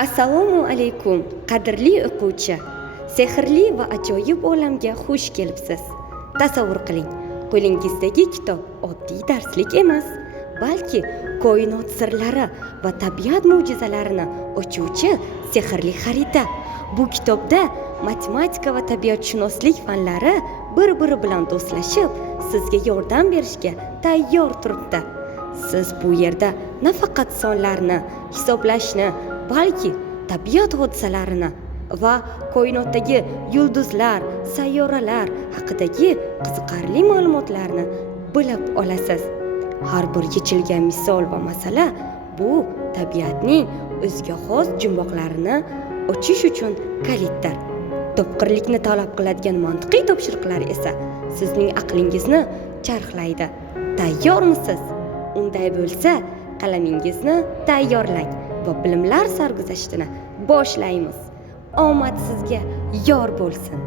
Assalomu alaykum, qadrli o'quvchi. Sehrli va ajoyib olamga xush kelibsiz. Tasavvur qiling, qo'lingizdagi kitob oddiy darslik emas, balki koinot sirlari va tabiat mo'jizalarini ochuvchi sehrli xarita. Bu kitobda matematika va tabiatshunoslik fanlari bir-biri bilan do'stlashib, sizga yordam berishga tayyor turibdi. Siz bu yerda nafaqat sonlarni hisoblashni, balki tabiat hodisalarini va koinotdagi yulduzlar, sayyoralar haqidagi qiziqarli ma'lumotlarni bilib olasiz. Har bir yechilgan misol va masala bu tabiatning o'ziga xos jumboqlarini ochish uchun kaliddir. Topqirlikni talab qiladigan mantiqiy topshiriqlar esa sizning aqlingizni charxlaydi. Tayyormisiz? Unday bo'lsa, qalamingizni tayyorlang va bilimlar sarguzashtini boshlaymiz. Omad sizga yor bo'lsin.